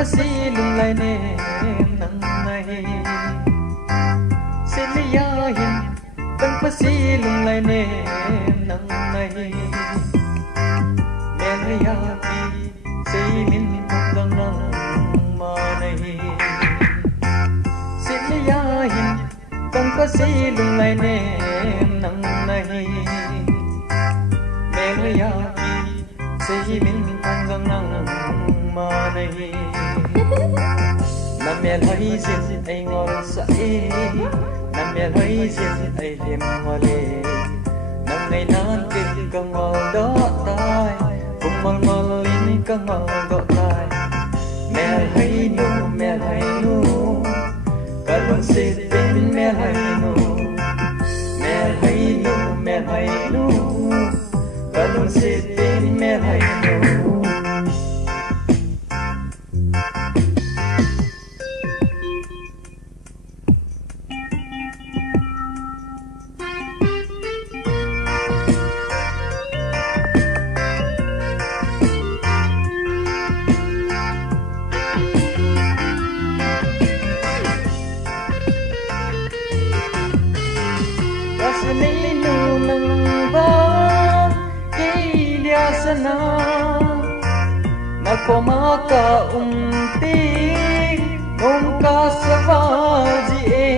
pasi lung lai ne nang nai Celia hin tang pasi lung lai ne nang nai Melia ki sei min tang nang ma nai Celia hin tang pasi lung lai ne nang nai Melia ki sei min tang nang ma nai Nam mel hai zin ai ngol sa e Nam mel hai zin ai lim ngole Nam ngày nan tin ka ngol do tai Kum mal mal lin ka ngol do tai Mel hai nu Kalun sit tin mel hai nu Mel hai nu Kalun sit tin mel hai nu Nakoma ka umting Ngom ka savaji e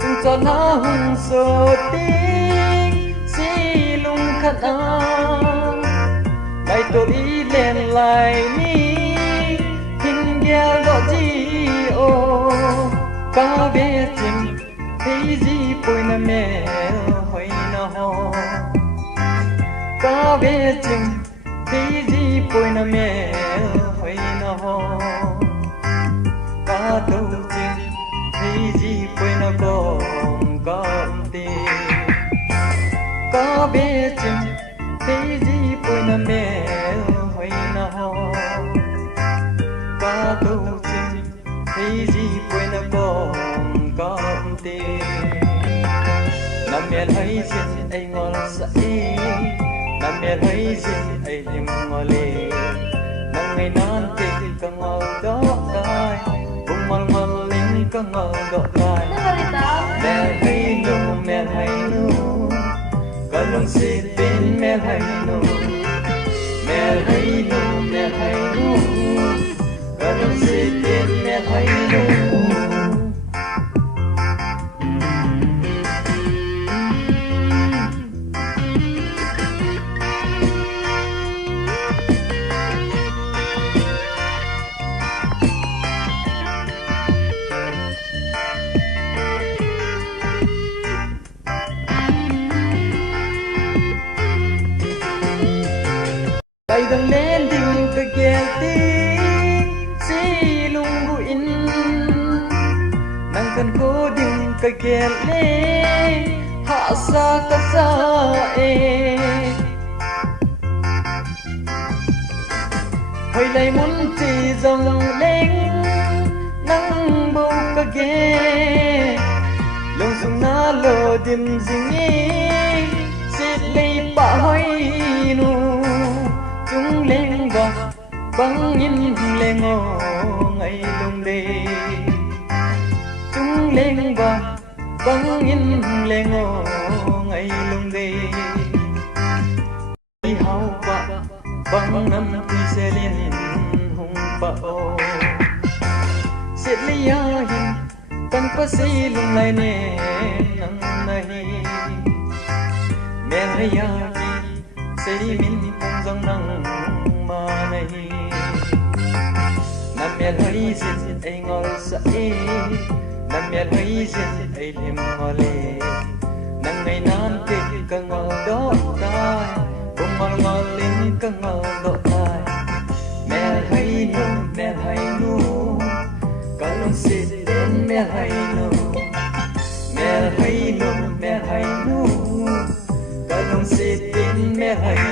Tung cho na hung so ting Silung khat a Lai to i len lai ni Hin gyal do ji o Ka be chim Hei ji poi na mel hoi na ho Ka ve ching Hei ji poi na mel hoi na ho Ka tu ching Hei ji poi na kom kam ti Ka ve ching Hei ji poi na mel hoi na ho Ka tu ching Hei ji poi na kom kam ti Nam mel hai zin ai ngol sa e Nam mel hai zin ai lim ngole Nang ngày nan tin ka ngol do tai Kum mal mal lin ka ngol do tai Mel hai nu Kalung sit tin mel hai nu Mel hai nu Kalung sit tin mel hai nu Ay dang lending ka gelting si lungu in Nang kan ko ding ka gelle ha sa ka sa e Hoy lai mun ti dong leng nang bu ka ge Long sung na lo dim jing e sit lei pa hoy nu Chung lên gò băng nhìn lên ngô ngày lung đi Chung lên gò băng nhìn lên ngô ngày lung đi Đi hao bạ băng năm thì sẽ liên hùng bạo Siết lý ya hin tăng phá sĩ lung lại nè nắng này Mẹ hay ya ki xây min dòng nắng mà này Nam mel hai zin ai ngol sa e Nam mel hai zin ai lim ngole Nang ngày nan tin ka ngol do tai Kum mal ngol lin ka ngol do tai Mel hai nu Kalung sit tin mel hai nu Mel hai nu Kalung sit tin mel hai